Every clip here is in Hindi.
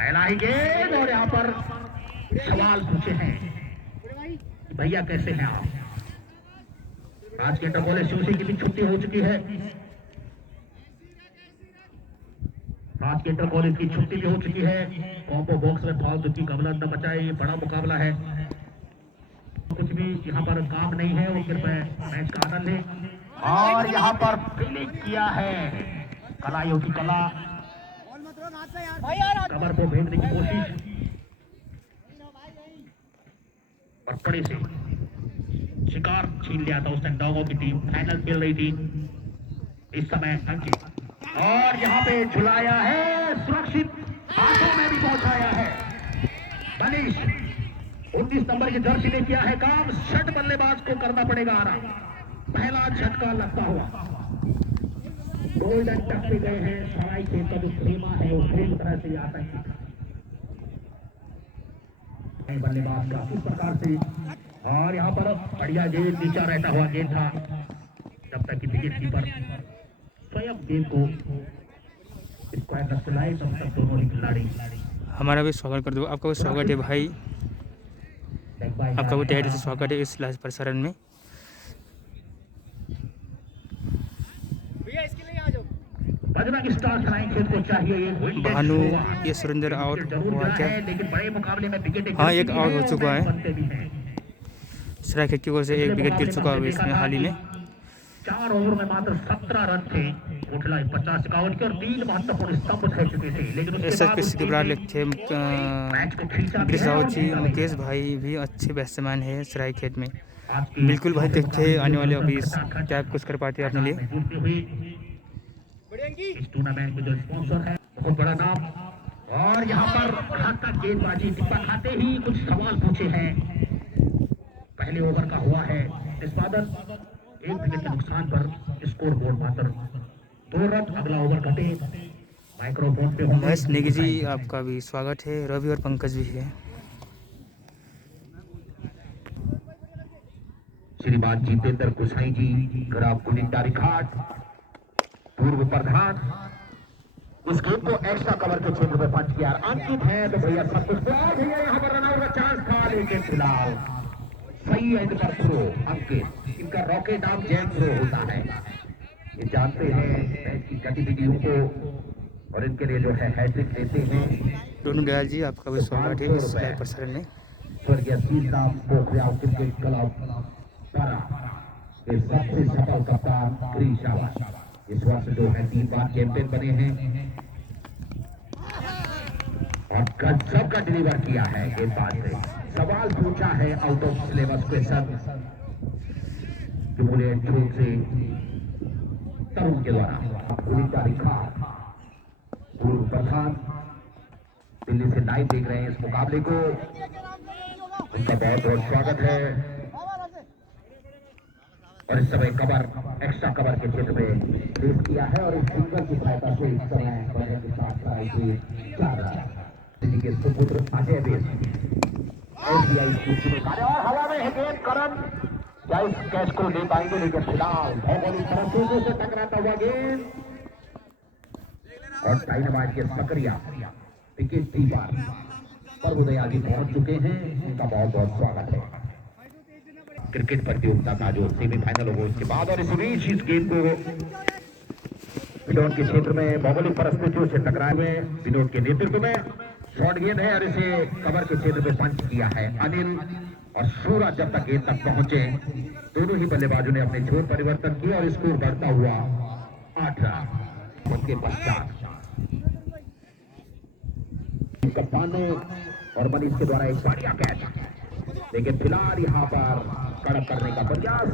पहला ही गेंद और यहाँ पर सवाल पूछे हैं भैया कैसे हैं आप। आज के इंटर कॉलेज शिवसी की भी छुट्टी हो चुकी है। आज के इंटर कॉलेज की छुट्टी भी हो चुकी है। कॉम्बो बॉक्स में फालतू की कमला न बचाए, बड़ा मुकाबला है। कुछ भी यहाँ पर काम नहीं है, वो सिर्फ मैच का आनंद है। और यहाँ पर फील्डिंग किया है कलाइयों की कला, कमर को भेजने की कोशिश और कड़ी से शिकार छीन लिया था उसने। डॉगों की टीम फाइनल खेल रही थी इस समय अंकित, और यहाँ पे झुलाया है, सुरक्षित हाथों में भी पहुंचाया है मनीष। 19 नंबर की जर्सी ने किया है काम। शट बल्लेबाज को करना पड़ेगा आराम। पहला झटका लगता हुआ गोल्डन टच पे गए हैं। सराय खेल का जो प्रेमा है वो पूरी तरह से आतंकित बल्लेबाज का इस प्रकार से। और यहाँ पर बढ़िया गेंद नीचा रहता हुआ गेंद था, जब तक कि विकेट कीपर स्वयं गेंद को स्क्वायर तक चलाए तब तक दोनों ही खिलाड़ी। हमारा भी स्वागत कर दो। आपका भी स्वागत है भाई, आपका भी तैयारी से स्वागत है इस लाइव प्रसारण में। भानु ये सुरेंद्र आउट हुआ क्या? हाँ, एक आउट हो चुका है। सराय खेत की ओर से एक विकेट गिर चुका है इसमें हाल ही में। 4 ओवर में मात्र 17 रन थे। कोटला 50 51 के और 3 महत्वपूर्ण स्तंभ रह चुके थे, लेकिन उसके बाद स्थिति बना लेते ब्रिज राव जी, मुकेश भाई भी अच्छे बैट्समैन है सराय खेत में। बिल्कुल भाई, देखते आने वाले अभी क्या कुछ कर पाते हैं अपने लिए। इस टूर्नामेंट में जो स्पॉन्सर है बहुत बड़ा नाम। और यहाँ पर घातक गेंदबाजी, टिप्पा खाते ही कुछ सवाल पूछे हैं। पहले ओवर का हुआ है निष्पादन, 1 विकेट के नुकसान पर स्कोर बोर्ड मात्र 2 रन। अगला ओवर घटे। माइक्रोफोन पे महेश नेगी जी, आपका भी स्वागत है। रवि और पंकज भी है। श्रीमान जितेंद्र कुसाई जी, ग्राम कुलिंडारी घाट, पूर्व प्रधान। इस गेम को एक्स्ट्रा कवर के क्षेत्र में पंच किया। अंकित है तो भैया सब कुछ भैया यहाँ पर रन आउट का चांस था, लेकिन फिलहाल सही एंड पर थ्रो अंकित। इनका रॉकेट आर्म जैम थ्रो होता है। ये जानते हैं मैच की गतिविधियों को और इनके लिए जो है हैट्रिक लेते हैं। दोनों दयाल जी, आपका भी स्वागत है इस लाइव प्रसारण में। स्वर्गीय सीताराम पोखरियाल क्रिकेट क्लब के सबसे सफल कप्तान ग्रीशा इस वर्ष जो है 3 बार चैंपियन बने हैं और गजब का डिलीवर किया है गेंदबाज से। सवाल पूछा है आउट ऑफ सिलेबस क्वेश्चन जुमुलेट छूट से तरुण के द्वारा। पूर्व प्रधान दिल्ली से लाइव देख रहे हैं इस मुकाबले को, उनका बहुत बहुत स्वागत है। और इस समय कवर एक्स्ट्रा कवर के क्षेत्र में प्लेस किया है और इस सिंगल की सहायता से इस समय बजट के साथ कराई थी 4 रन के सुपुत्र अजय बेस एसबीआई की कार्य। और हवा में है गेंद करण, क्या इस कैच को ले पाएंगे? लेकिन फिलहाल भौगोलिक तरफ से टकराता हुआ गेंद और डायनामाइट के सक्रिया विकेट कीपर प्रभुदयाल जी पहुंच चुके हैं, उनका बहुत बहुत स्वागत है। क्रिकेट प्रतियोगिता का जो सेमीफाइनल होगा इसके बाद। और इस बीच इस गेम को विनोद के क्षेत्र में भौगोलिक परिस्थितियों से टकराए हुए विनोद के नेतृत्व में शॉर्ट गेंद है और इसे कवर के क्षेत्र में पंच किया है अनिल। और सूरज जब तक गेंद तक पहुंचे दोनों ही बल्लेबाजों ने अपने जोर परिवर्तन किया और स्कोर बढ़ता हुआ 8 रन। उसके पश्चात कप्तान ने और मनीष के द्वारा एक बढ़िया कैच, लेकिन फिलहाल यहाँ पर कड़क करने का प्रयास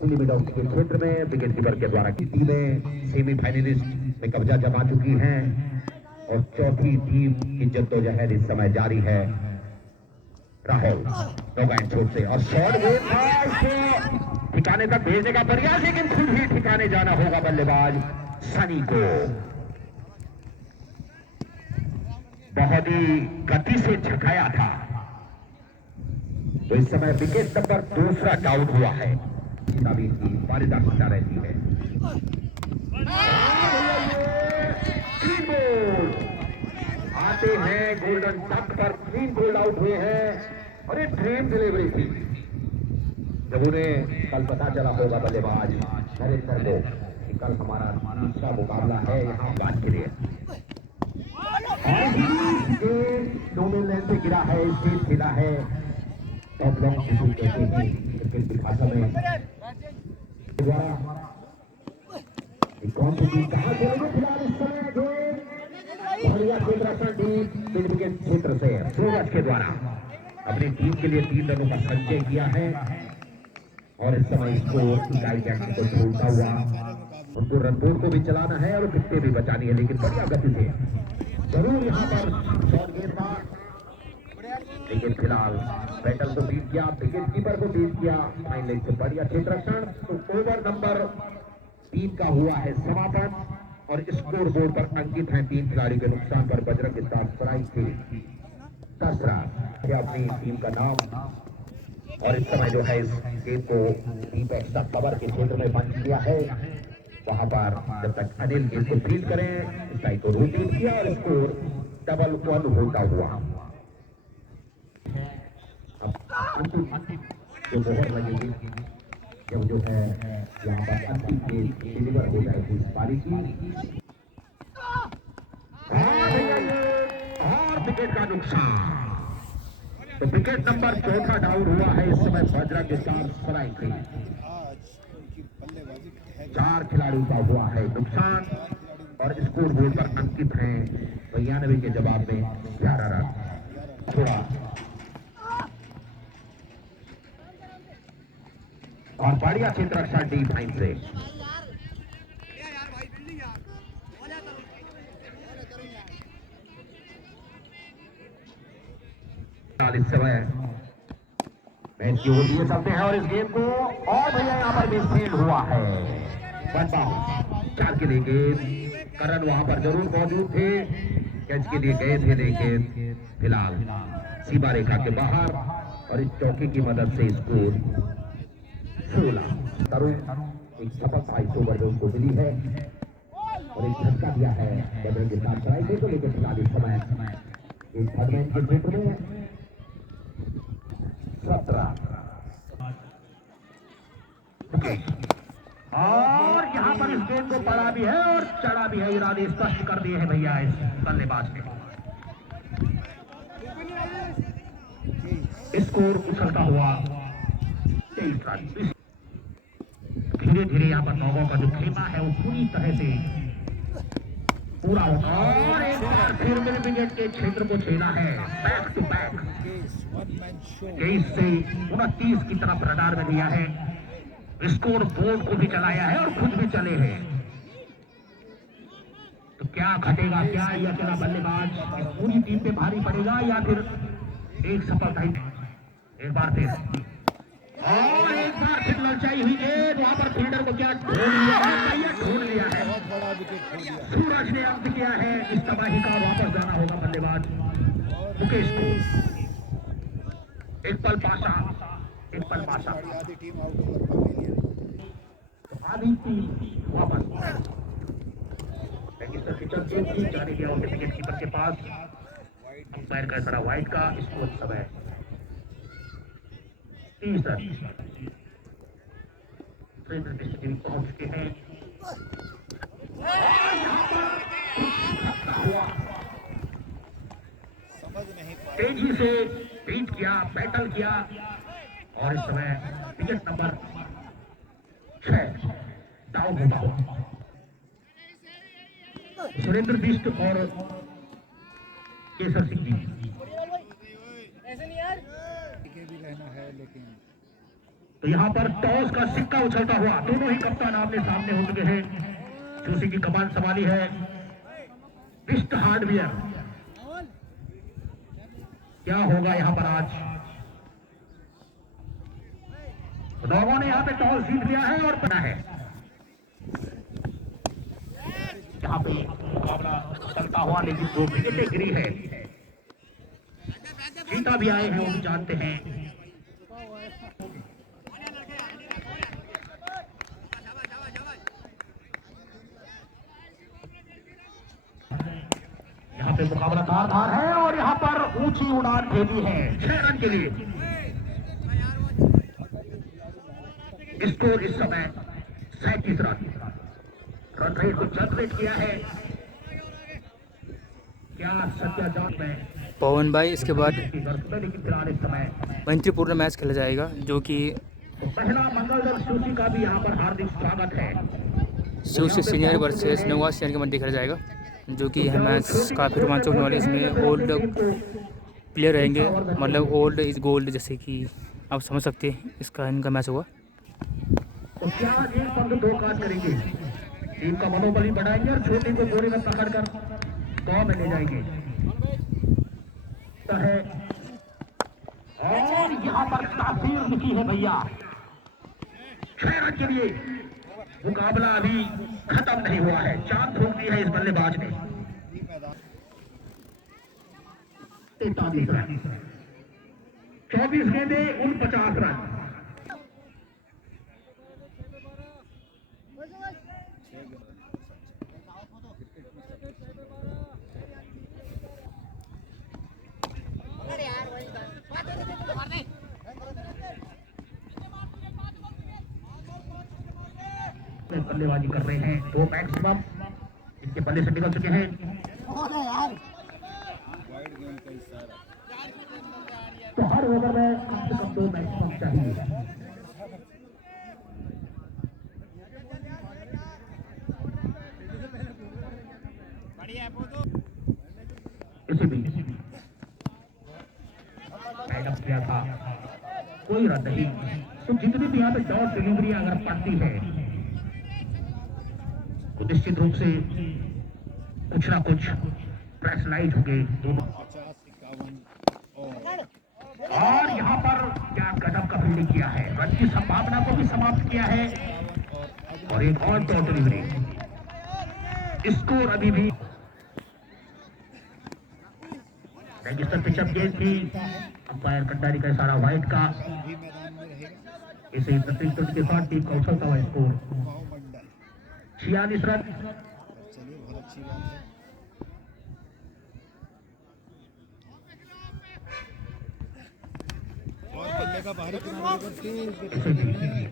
के क्षेत्र में विकेट कीपर के द्वारा की टीमें सेमीफाइनलिस्ट में कब्जा जमा चुकी हैं और चौथी टीम की जद्दोजहद इस समय जारी है। राहुल नौगाइन छोट से और शॉट गेंद ठिकाने तक भेजने का प्रयास, लेकिन खुद ही ठिकाने जाना होगा बल्लेबाज सनी को। बहुत ही गति से झकाया था तो इस समय विकेट नंबर 2 डाउन हुआ है। की पारिदार्शिता रहती है। आते हैं गोल्डन डक पर 3 गोल्ड आउट हुए हैं और ये ड्रीम डिलीवरी थी। जब उन्हें कल पता चला होगा बल्लेबाज नरेंद्र को कि कल हमारा दूसरा मुकाबला है यहाँ बात के लिए, दोनों लेन से गिरा है, स्टेज खेला है, टॉप लॉन्ग जिसे कहते हैं क्रिकेट की भाषा में। कौन सी टीम कहाँ खेलेगी फिलहाल इस समय गेम बढ़िया क्षेत्र डीप विकेट क्षेत्र से सूरज के द्वारा अपनी टीम के लिए 3 रनों का संचय किया है और इस समय स्कोर इकाई जैक्सन को छोड़ता हुआ उनको रनबोर्ड को भी चलाना है और विकेटें भी बचानी है, लेकिन बढ़िया गति से जरूर यहाँ पर शॉट गेंदबाज, लेकिन फिलहाल बैटल को बीट किया, विकेट कीपर को बीट किया, फाइन लेग से बढ़िया क्षेत्र रक्षण। तो ओवर नंबर 3 का हुआ है समापन और स्कोर बोर्ड पर अंकित है 3 खिलाड़ी के नुकसान पर बजरंग स्टार सराय के 10 रन अपनी टीम का नाम। और इस समय जो है इस गेम को डीप एक्स्ट्रा कवर के क्षेत्र में बंद किया है, वहां पर जब तक अनिल गेम को फील्ड करें स्ट्राइक को रोटेट किया और स्कोर डबल 1 होता हुआ जो मोहर लगेगी जब जो है यहाँ पर अंतिम गेम डिलीवर हो जाएगी इस पारी की। और विकेट का नुकसान, तो विकेट नंबर 4 डाउन हुआ है इस समय बजरंग स्टार सराय के। 4 खिलाड़ियों का हुआ है नुकसान और स्कोर बोर्ड पर अंकित है 92 के जवाब में 11 रन। थोड़ा और बढ़िया क्षेत्र रक्षा डी फाइन से इस समय मैच की ओर लिए चलते हैं और इस गेम को और भैया यहाँ पर मिसफील्ड हुआ है। 4 के लिए गेंद, करण वहां पर जरूर मौजूद थे, कैच के लिए गए थे, लेकिन फिलहाल सीमा रेखा के बाहर और इस चौके की मदद से स्कोर 16। तरुण एक सफलता इस ओवर में उनको मिली है और एक झटका दिया है बजरंग स्टार सराय को, लेकिन फिलहाल इस समय एक थर्ड के क्षेत्र में 17। और यहाँ पर इस गेंद को पड़ा भी है और चढ़ा भी है, इरादे स्पष्ट कर दिए हैं भैया इस बल्लेबाज ने। स्कोर उछलता हुआ 23 रन। धीरे धीरे यहाँ पर नौगों का जो खेमा है वो पूरी तरह से पूरा होगा और एक बार फिर मिल विकेट के क्षेत्र को छेना है बैक टू बैक। 23 से 29 की तरफ रडार में दिया है, स्कोर बोर्ड को भी चलाया है और खुद भी चले हैं। तो क्या घटेगा, क्या ये अकेला बल्लेबाज पूरी टीम पे भारी पड़ेगा या फिर एक सफलता? एक बार फिर और एक बार फिर ललचाई हुई गेंद, वहां पर फील्डर को क्या ढूंढ लिया है, ढूंढ लिया है। सूरज ने अंत किया है इस तबाही का, वापस जाना होगा बल्लेबाज मुकेश को। एक पल पाशा आधी टीम वापस जाने गया उनके विकेट कीपर के पास, अंपायर का खड़ा व्हाइट का। स्कोर समय 30 रन। पहुंच चुके हैं तेजी से बीट किया, बैटल किया और इस समय विकेट नंबर 6 डाउन होता हुआ सुरेंद्र बिष्ट और केसर सिंह जी। तो यहाँ पर टॉस का सिक्का उछलता हुआ दोनों ही कप्तान आमने सामने हो चुके हैं। जोशी की कमान संभाली है बिष्ट हार्डवेयर। क्या होगा यहाँ पर आज? लोगों ने यहाँ पे टॉस जीत लिया है और बना है यहाँ पे मुकाबला चलता हुआ, लेकिन जो विकेटें गिरी है जीता भी आए हैं वो भी जानते हैं। यहाँ से मुकाबला धार है और यहाँ पर ऊंची उड़ान भेजी है 6 रन के लिए। स्कोर इस समय 37 रन। रन रेट को जनरेट किया है क्या सत्या जान में पवन भाई। इसके बाद लेकिन फिलहाल इस समय मैत्रीपूर्ण मैच खेला जाएगा, जो कि पहला मंगलदल सूची का भी यहाँ पर हार्दिक स्वागत है। शिव से सीनियर वर्सेस नवाज सीनियर के मध्य खेला जाएगा, जो कि यह मैच काफ़ी रोमांचक होने वाले। इसमें ओल्ड प्लेयर रहेंगे, मतलब ओल्ड इज गोल्ड, जैसे कि आप समझ सकते हैं इसका इनका मैच होगा। तो क्या एक पंद्रह 2 काज करेंगे, टीम का मनोबल ही बढ़ाएंगे और छोटी को बोरी में पकड़कर गांव में ले जाएंगे। तो है और यहाँ पर तासीर लिखी है भैया 6 रन के लिए। मुकाबला अभी खत्म नहीं हुआ है, चांद ठोक दी है इस बल्लेबाज ने। 43 रन, 24 गेंदे 49 रन। बल्लेबाजी कर रहे हैं 2 मैक्सिमम, इनके बल्ले से निकल चुके हैं। तो हर ओवर में कम से कम 2 मैक्सिमम चाहिए। इसी बीच टाइड अप किया था, कोई रन नहीं। तो जितनी भी यहाँ पे डॉट डिलीवरी अगर पड़ती है तो निश्चित रूप से कुछ ना कुछ प्रेशराइज हो गए दोनों। और यहाँ पर क्या गजब का फील्डिंग किया है, रन की संभावना को भी समाप्त किया है। और एक और डॉट डिलीवरी, स्कोर अभी भी रेगिस्टर पिचअप गेंद थी। अंपायर कट्टारी का इशारा वाइट का। इसे 29 रन के साथ टीम का उछलता हुआ स्कोर 46 रन। चलिए, बहुत अच्छी बात है। और बल्ले का बाहरी किनारे पर बहुत बढ़िया।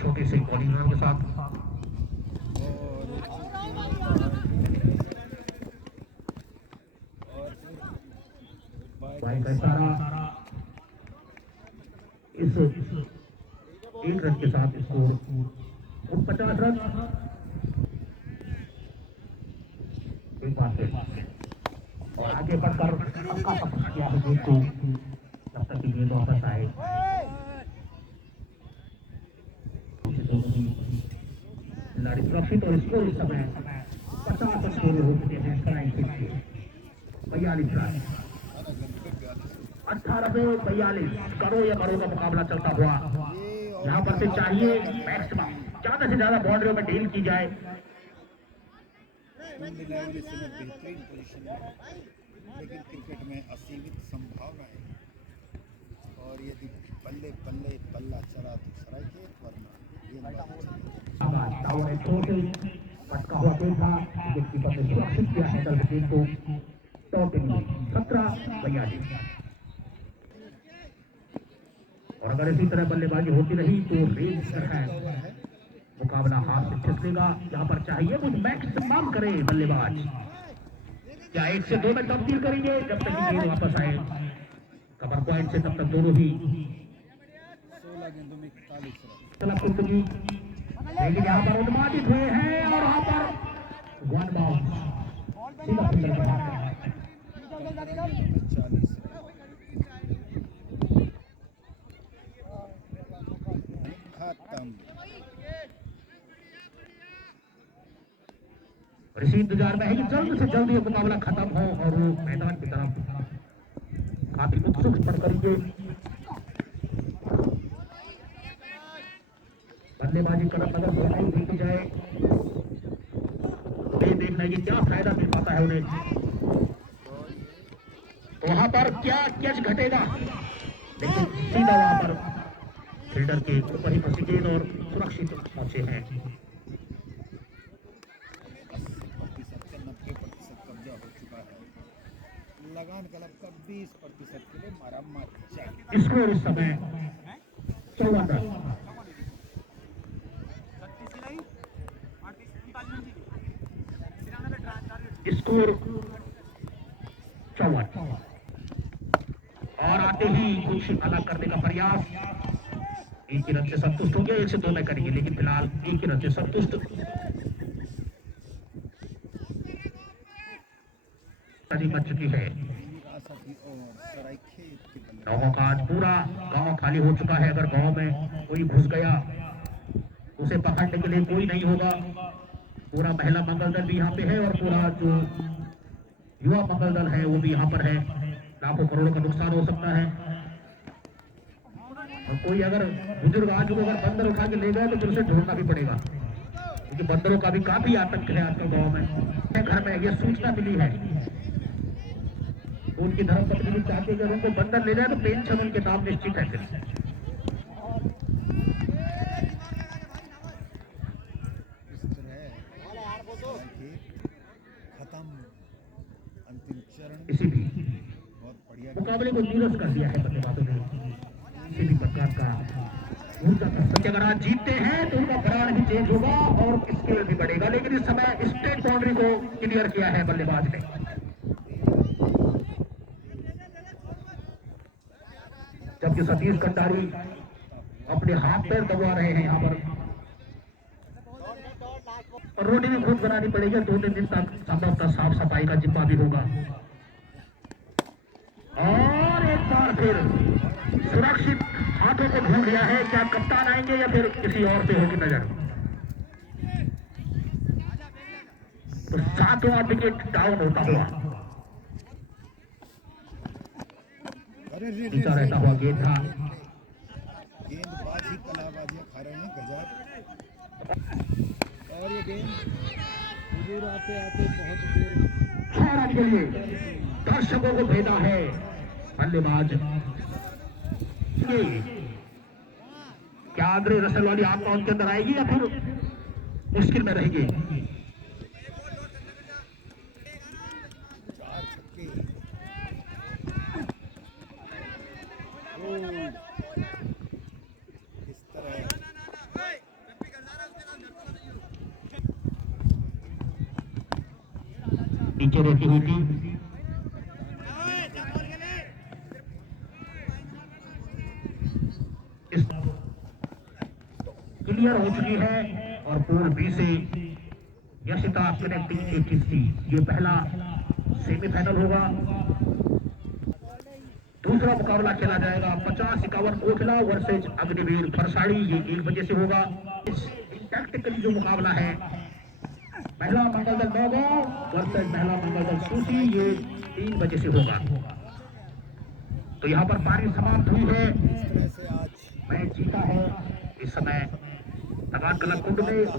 छोटी सी बॉलिंग के साथ भाई का इशारा। इस 1 रन के साथ स्कोर 50 रन। एक बार फिर और आगे बढ़कर पक्का पकड़ किया है गेंद को, जब तक गेंद वापस आए। खिलाड़ी सुरक्षित और स्कोर इस समय 50 स्कोर हो चुके हैं। 42 रन, 18 पे 42। करो या मरो का मुकाबला चलता हुआ। यहाँ पर से चाहिए मैक्सिमम, ज्यादा से ज्यादा बाउंड्रियों में डील की जाए। बेहतरीन पोजीशन में, लेकिन क्रिकेट में असीमित संभावना है। और यदि बल्ले बल्ले बल्ला चला तो सराय के, वरना पटका हुआ गेंद था, विकेट कीपर ने सुरक्षित किया है दल गेंद को। 17-42। और अगर इसी तरह बल्लेबाजी होती रही तो रेंज है, मुकाबला हाथ से फिसलेगा। यहाँ पर चाहिए कुछ मैक्सिमम करे बल्लेबाज। क्या 1 से 2 में तब्दील करेंगे जब तक कि गेंद वापस आए कवर पॉइंट से, तब तक दोनों ही 16 गेंदों में 41 रन। लेकिन यहाँ पर उन्मादित हुए हैं और यहाँ पर 1 बाउंस सीधा फील्डर के हाथ में। 40 खत्म। और इसी इंतजार में है कि जल्द से जल्द ये मुकाबला खत्म हो और वो मैदान की तरफ काफी उत्सुक पर करेंगे। बल्लेबाजी करत अगर दोनों देखी जाए तो ये देखना है कि क्या फायदा मिल पाता है उन्हें। पर क्या कैच घटेगा, लेकिन सीधा वहां पर फील्डर के ऊपर ही फंसी गेंद और सुरक्षित पहुंचे हैं। 80% से 90% कब्जा हो चुका है। लगान क्लब का 20% के लिए मरम्मत जारी। स्कोर इस समय 54 रन। स्कोर 54 और आते ही कुछ अलग करने का प्रयास। एक ही रन से संतुष्ट होंगे, 1 से 2 में करेंगे, लेकिन फिलहाल एक ही रन से संतुष्ट। बच चुकी है। आशा की और सराय खेत के बल्ले गाँव का आज पूरा गांव खाली हो चुका है। अगर गांव में कोई घुस गया उसे पकड़ने के लिए कोई नहीं होगा। पूरा महिला मंगल दल भी यहाँ पे है और पूरा जो युवा मंगल दल है वो भी यहाँ पर है। लाखों करोड़ों का नुकसान हो सकता है। और कोई अगर बुजुर्ग आज को अगर बंदर उठा के ले गए तो फिर उसे ढूंढना भी पड़ेगा, क्योंकि बंदरों का भी काफी आतंक है आजकल गाँव में। घर में ये सूचना मिली है, उनकी धर्मपत्नी भी चाहती है कि उनको बंदर ले जाए तो पेंशन उनके नाम निश्चित है। फिर खत्म अंतिम चरण। इसीलिए बहुत बढ़िया मुकाबले को नीरस कर दिया है बल्लेबाजों ने। किसी भी प्रकार का ऊर्जा का संचय अगर आज जीतते हैं तो उनका प्राण भी चेंज होगा और स्केल भी बढ़ेगा। लेकिन इस समय स्ट्रेट बाउंड्री को क्लियर किया है बल्लेबाज ने। जबकि सतीश कंडारी अपने हाथ पैर दबा रहे हैं यहाँ पर। और रोटी भी खुद बनानी पड़ेगी। 2-3 दिन तक संभवतः साफ सफाई का जिम्मा भी होगा। और एक बार फिर सुरक्षित हाथों को ढूंढ लिया है। क्या कप्तान आएंगे या फिर किसी और पे होगी नजर। तो 7वां विकेट डाउन होता हुआ पीछा रहता हुआ गेंद था। गेंदबाज ही कलाबाजियां खा रहे हैं गजब। और ये गेंद हुजूर आते आते बहुत देर 6 रन के लिए दर्शकों को भेजा है बल्लेबाज। क्या आंद्रे रसेल वाली आत्मा उनके अंदर आएगी या फिर मुश्किल में रहेगी। 4 छक्के। इस तरह नीचे रहती हुई टीम क्लियर हो चुकी है और पूल बी से यशिता कनेक्टिंग ATC ये पहला सेमीफाइनल होगा। दूसरा मुकाबला खेला जाएगा 50-51 ओखला वर्सेज अग्निवीर फरसाड़ी। ये 1 बजे से होगा। टैक्टिकली जो मुकाबला है महिला मंगल दल नौगांव वर्सेज महिला मंगल दल सूची ये 3 बजे से होगा। तो यहाँ पर पारी समाप्त हुई है। इस तरह से आज मैच जीता है इस समय तगार कला कुंड में